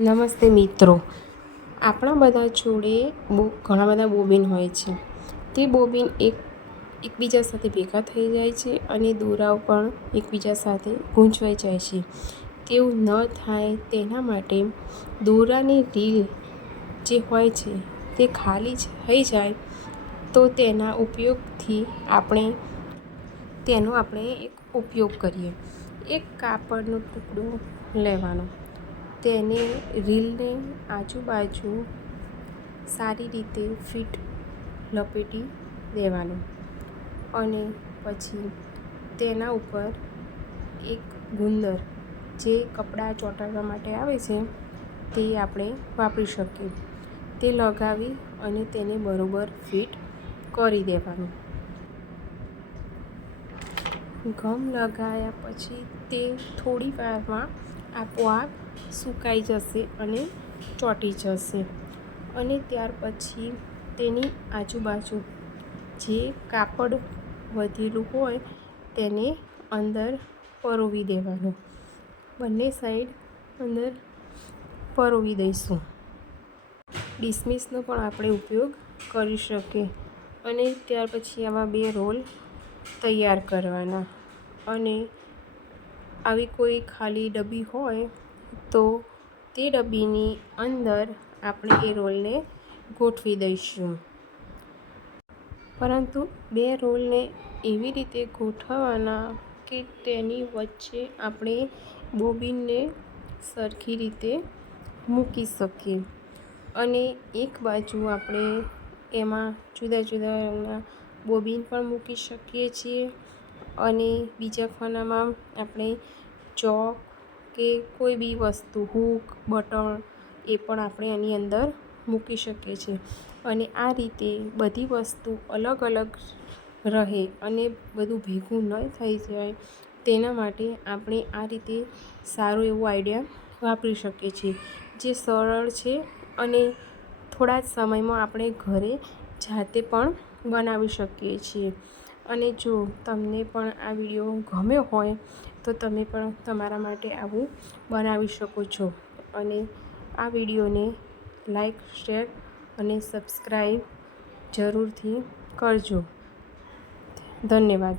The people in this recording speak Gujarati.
નમસ્તે મિત્રો. આપણા બધા જોડે બહુ, ઘણા બધા બોબિન હોય છે. તે બોબિન એક, એકબીજા સાથે ભેગા થઈ જાય છે અને દોરાઓ પણ એકબીજા સાથે ગૂંચવાઈ જાય છે. તેવું ન થાય તેના માટે દોરાની રીલ જે હોય છે તે ખાલી થઈ જાય, તો તેના ઉપયોગથી આપણે, તેનો આપણે એક ઉપયોગ કરીએ. એક કાપડનો ટુકડો લેવાનો. તેને રીલને આજુબાજુ સારી રીતે ફિટ લપેટી દેવાનું અને પછી તેના ઉપર એક ગુંદર જે કપડાં ચોંટાડવા માટે આવે છે તે આપણે વાપરી શકીએ. તે લગાવી અને તેને બરોબર ફિટ કરી દેવાનું. ગમ લગાવ્યા પછી તે થોડી વારમાં આપોઆપ સુકાઈ જશે અને ચોંટી જશે. અને ત્યાર પછી તેની આજુબાજુ જે કાપડ વધેલું હોય તેને અંદર પરોવી દેવાનું. બંને સાઈડ અંદર પરોવી દઈશું. ડિસમિસનો પણ આપણે ઉપયોગ કરી શકીએ. અને ત્યાર પછી આવા બે રોલ તૈયાર કરવાના. અને આવી કોઈ ખાલી ડબ્બી હોય તો તે ડબ્બીની અંદર આપણે એ રોલને ગોઠવી દઈશું. પરંતુ બે રોલને એવી રીતે ગોઠવવાના કે તેની વચ્ચે આપણે બોબીનને સરખી રીતે મૂકી શકીએ. અને એક બાજુ આપણે એમાં જુદા જુદા રંગના બોબીન પણ મૂકી શકીએ છીએ અને બીજા ખાનામાં આપણે ચોક કે કોઈ બી વસ્તુ, હૂક, બટણ, એ પણ આપણે એની અંદર મૂકી શકીએ છીએ. અને આ રીતે બધી વસ્તુ અલગ અલગ રહે અને બધું ભેગું ન થઈ જાય, તેના માટે આપણે આ રીતે સારું એવું આઈડિયા વાપરી શકીએ છીએ. જે સરળ છે અને થોડા જ સમયમાં આપણે ઘરે જાતે પણ બનાવી શકીએ છીએ. અને જો તમને પણ આ વીડિયો ગમ્યો હોય તો તમે પણ તમારા માટે આવું બનાવી શકો છો. અને આ વિડીયોને લાઈક, શેર અને સબસ્ક્રાઈબ જરૂરથી કરજો. ધન્યવાદ.